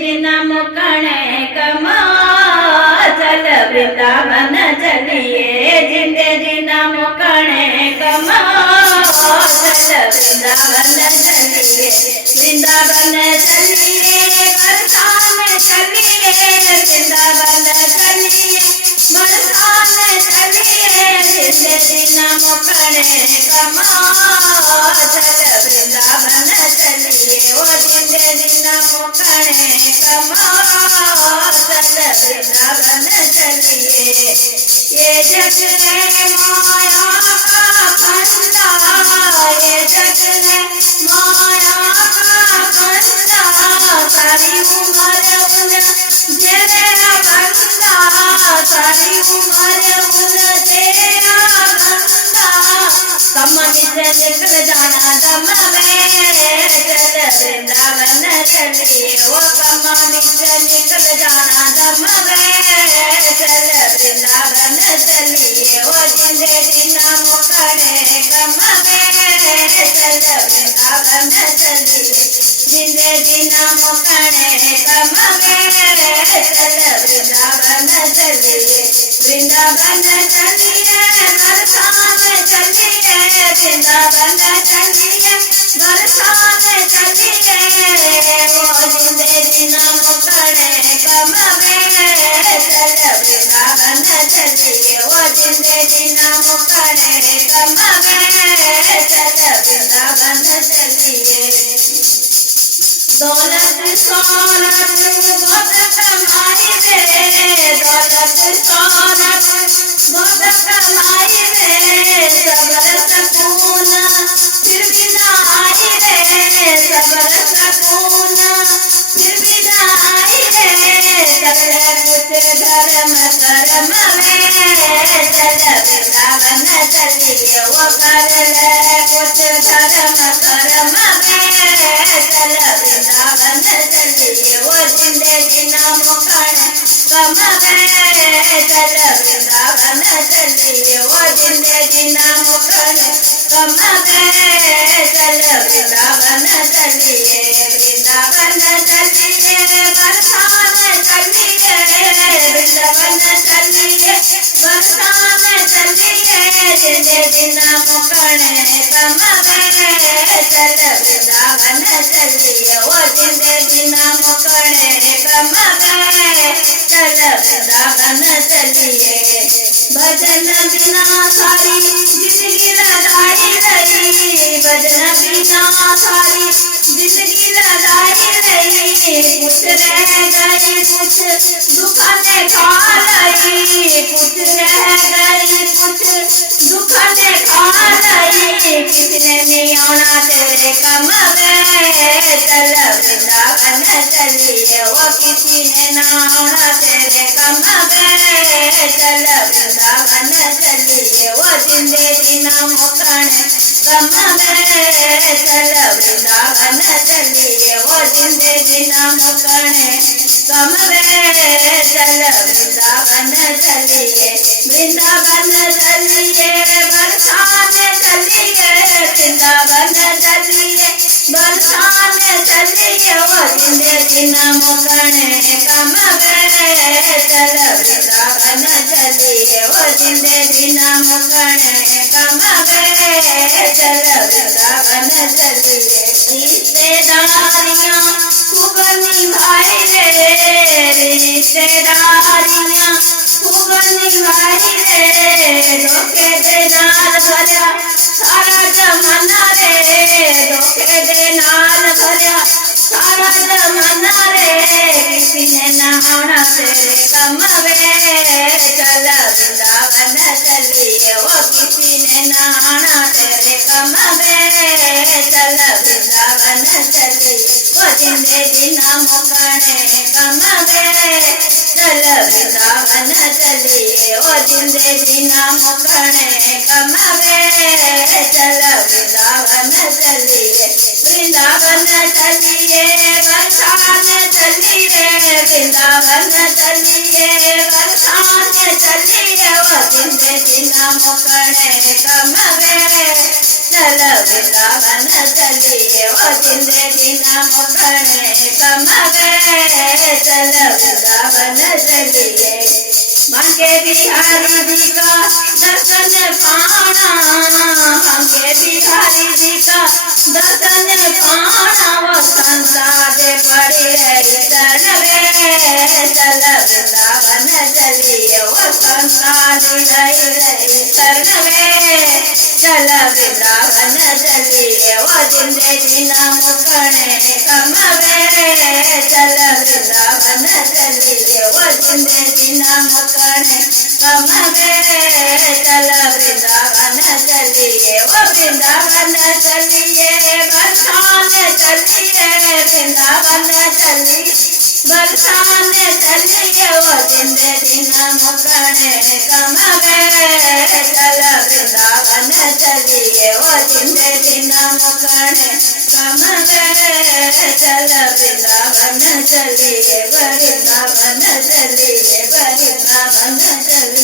जिंदगी मुकणे कमा चल वृंदावन चलिए जिंदगी मुकणे कमा चल वृंदावन चलिए वृंदावन चलिए बरसाने चलिए वृंदावन चलिए बरसाने चलिए जिंदगी मुकणे कमा चल वृंदावन चलिए ओ जिंदगी मुकणे कमा चल वृंदावन चलिए ये जग है माया का फंदा ये जग है माया का फंदा सारी उम्र उलझेगा बंदा सारी उम्र उलझेगा बंदा कम निकल जाना दम में चल वृंदावन चलिए वो कम निकल जाना दम में चल वृंदावन चलिए वो जिंदगी मुकणे कम में चल वृंदावन चलिए जिंदगी मुकणे कम में चल वृंदावन चलिए वृंदावन चलिए बरसाने चलिए वृंदावन चलिए बरसाने चलिए वो जिंदगी मुकणे कम में चल वृंदावन चलिए वो जिंदगी मुकणे कम में चल वृंदावन चलिए दौलत शौहरत बहुत कमाई रे दौलत शौहरत बहुत कमाई रे सबर सकून फिर भी ना आई रे सबर सकून फिर भी ना आई रे कर कुछ धर्म कर्म में चल वृंदावन चलिए वो कर ले कुछ धर्म कर्म में चल वृंदावन चलिए वो जिंदगी मुकणे कम में चल वृंदावन चलिए वो जिंदगी मुकणे कम में चल वृंदावन चलिए वृंदावन चलिए बरसाने चलिए वृंदावन चलिए बरसाने चलिए जिंदगी मुकणे कम में चल वृंदावन चलिए वो जिंदगी मुकणे कम में चल वृंदावन चलिए भजन बिना सारी जिंदगी लड़ाई रही भजन बिना सारी जिंदगी लड़ाई रही कुछ रह गई कुछ दुख ने खा लई कुछ रह गई कुछ दुख ने खा लई किसने नहीं आना तेरे कम में चल वृंदावन चलिए वो किसी ने ना आना तेरे कम में चल वृंदावन चलिए वो जिंदगी मुकणे कम में चल वृंदावन चलिए वो जिंदगी मुकणे कम में चल वृंदावन चलिए वृंदावन चलिए बरसाने चलिए वृंदावन चलिए बरसाने चलिए वो जिंदगी मुकणे कम में चल वृंदावन चलिए वो जिंदगी मुकणे कम में चल वृंदावन चलिए रिश्तेदारियां खूब निभाई रे रिश्तेदारियां खूब निभाई रे धोखे दे नाल भरिया सारा जमाना रे धोखे दे नाल भरिया सारा जमाना रे किसी ने ना आना तेरे कम में चल वृंदावन चलिए वो किसी ने ना आना तेरे कम में चल वृंदावन चलिए वो जिंदगी मुकणे कम में चल वृंदावन चलिए वो जिंदगी मुकणे कम में चल वृंदावन चलिए वृंदावन चलिए बरसाने चलिए वृंदावन चलिए बरसाने चलिए वो जिंदगी मुकणे कम में चल वृंदावन चलिए वो जिंदगी ना मुकणे कमावे चल वृंदावन चलिए बांके बिहारी जी का दर्शन पाना बांके बिहारी जी का दर्शन पाना वो संसार पड़े चरण वे चल वृंदावन चलिए वो संसार चरण वे चल वृंदावन चलिए वो जिंदगी ना मुकणे कमावे चल वृंदावन चलिए वो जिंदगी ना मुकणे कमावे चल वृंदावन चलिए वो वृंदावन चलिए बरसाने चलिए वृंदावन चलिए बरसाने चलिए वो जिंदगी ना मुकणे कमावे चल वृंदावन चलिए वो जिंदगी ना मुकणे कमावे चल वृंदावन चलिए वृंदावन चलिए वृंदावन चलिए